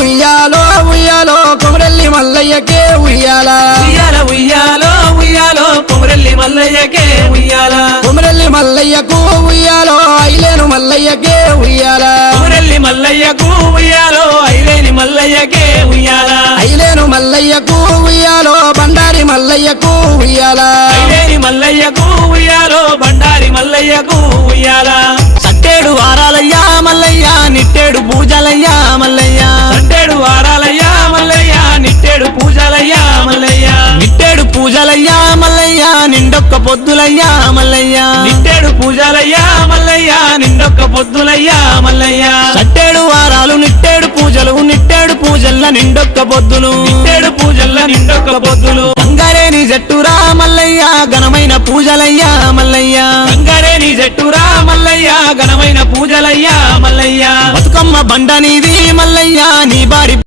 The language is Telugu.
ఉయ్యాలో ఉయ్యాలో కొమరెల్లి మల్లయ్యకే ఉయ్యాల ఉయ్యాల ఉయ్యాలో ఉయ్యాలో కొమరెల్లి మల్లయ్యకే ఉయ్యాల కొమరెల్లి మల్లయ్యకు ఉయ్యాలో ఐలేను మల్లయ్యకే ఉయ్యాల కొమరెల్లి మల్లయ్యకు ఉయ్యాలో ఐలేని మల్లయ్యకే ఉయ్యాల ఐలేను మల్లయ్యకు ఉయ్యాలో బండారి మల్లయ్యకు ఉయ్యాల ఐలేని మల్లయ్యకు ఉయ్యాలో బండారి మల్లయ్యకు ఉయ్యాల సట్టేడు వారాలయ్యా మల్లయ్య నిట్టేడు పూజలయ్యా మల్లయ్య సట్టేడు వారాలయ్యా మల్లయ్య నిట్టేడు పూజలయ్యా మల్లయ్య నిట్టేడు పూజలయ్యా మల్లయ్య నిండొక్క పొద్దులయ్యా మల్లయ్య నిట్టేడు పూజలయ్యా మల్లయ్య నిండొక్క పొద్దులయ్యా మల్లయ్య సట్టేడు వారాలు నిట్టేడు పూజలు నిట్టేడు పూజల్ల నిండొక్క పొద్దులు నిట్టేడు పూజల్ల నిండొక్క పొద్దులు గంగారేని జట్టురా మల్లయ్య ఘనమైన పూజలయ్యా మల్లయ్య గంగారేని జట్టురా మల్లయ్య ఘనమైన పూజలయ్యా మల్లయ్య బతుకమ్మ బండ నీది మల్లయ్య